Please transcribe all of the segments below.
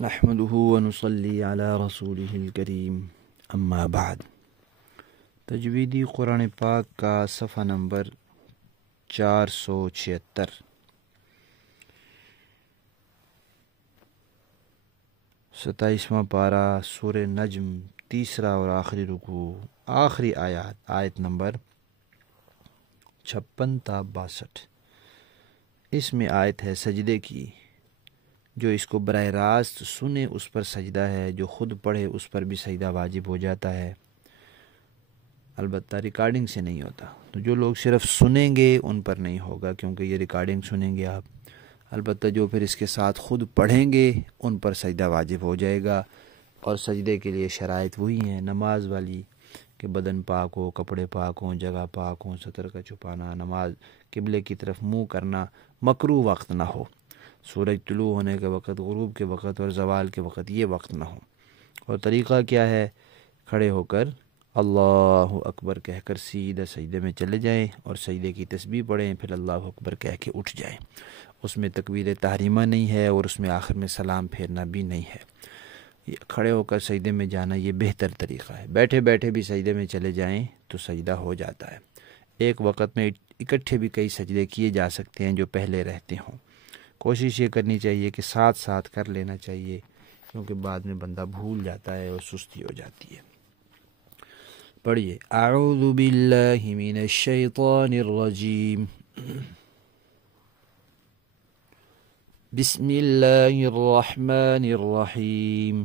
نحمده ونصلي على رسوله الكريم اما بعد۔ تجویدی قرآن پاک کا صفحہ نمبر 476، 27واں پارہ، سورہ نجم، تیسرا اور آخری رکوع، آخری آیت نمبر 56 تا 62۔ اس میں آیت ہے سجدے کی۔ جو اس کو براہ راست سنے اس پر سجدہ ہے، جو خود پڑھے اس پر بھی سجدہ واجب ہو جاتا ہے، البتہ ریکارڈنگ سے نہیں ہوتا۔ تو جو لوگ صرف سنیں گے ان پر نہیں ہوگا، کیونکہ یہ ریکارڈنگ سنیں گے آپ۔ البتہ جو پھر اس کے ساتھ خود پڑھیں گے ان پر سجدہ واجب ہو جائے گا۔ اور سجدے کے لیے شرائط وہی ہیں نماز والی، کہ بدن پاک ہو، کپڑے پاک ہوں، جگہ پاک ہوں، سطر کا چھپانا، نماز قبلے کی طرف منہ کرنا، مکروہ وقت نہ ہو، سورج طلوع ہونے کے وقت، غروب کے وقت اور زوال کے وقت یہ وقت نہ ہو۔ اور طریقہ کیا ہے؟ کھڑے ہو کر اللہ اکبر کہہ کر سیدھا سجدے میں چلے جائیں اور سجدے کی تسبیح پڑھیں، پھر اللہ اکبر کہہ کے اٹھ جائیں۔ اس میں تکبیر تحریمہ نہیں ہے اور اس میں آخر میں سلام پھیرنا بھی نہیں ہے۔ یہ کھڑے ہو کر سجدے میں جانا یہ بہتر طریقہ ہے۔ بیٹھے بیٹھے بھی سجدے میں چلے جائیں تو سجدہ ہو جاتا ہے۔ ایک وقت میں اکٹھے بھی کئی سجدے کیے جا سکتے ہیں جو پہلے رہتے ہوں۔ کوشش یہ کرنی چاہیے کہ ساتھ ساتھ کر لینا چاہیے، کیونکہ بعد میں بندہ بھول جاتا ہے اور سستی ہو جاتی ہے۔ پڑھیے، اعوذ باللہ من الشیطان الرجیم، بسم اللہ الرحمن الرحیم،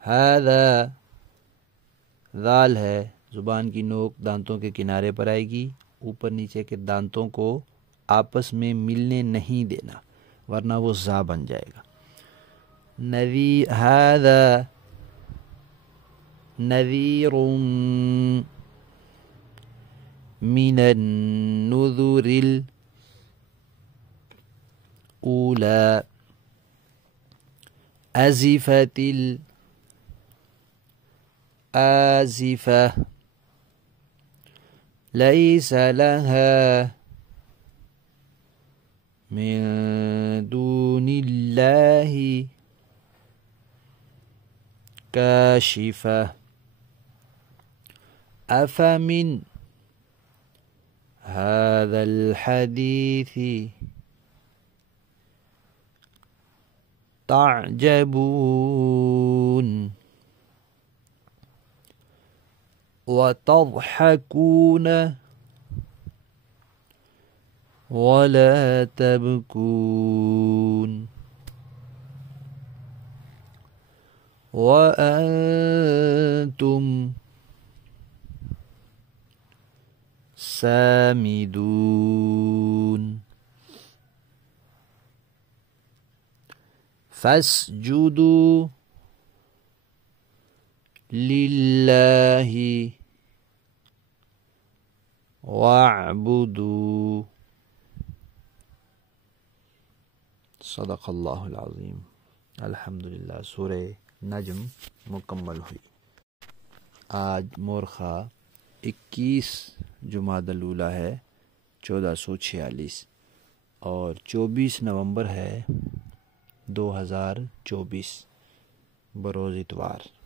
ھذا، ذال ہے، زبان کی نوک دانتوں کے کنارے پر آئے گی، اوپر نیچے کے دانتوں کو آپس میں ملنے نہیں دینا ورنہ وہ زا بن جائے گا۔ ھذا نذیر من النذر الاولی، ازفت الآزفہ، لیس لها من دون اللہ کاشفہ، افمن هذا الحدیث تعجبون وتضحكون ولا تبكون وأنتم سامدون، فاسجدوا للہ واعبدوا۔ صدق اللہ العظیم۔ الحمدللہ، سورہ نجم مکمل ہوئی۔ آج مورخہ 21 جمادی الاولیٰ ہے 1446 اور 24 نومبر ہے 2024 بروز اتوار۔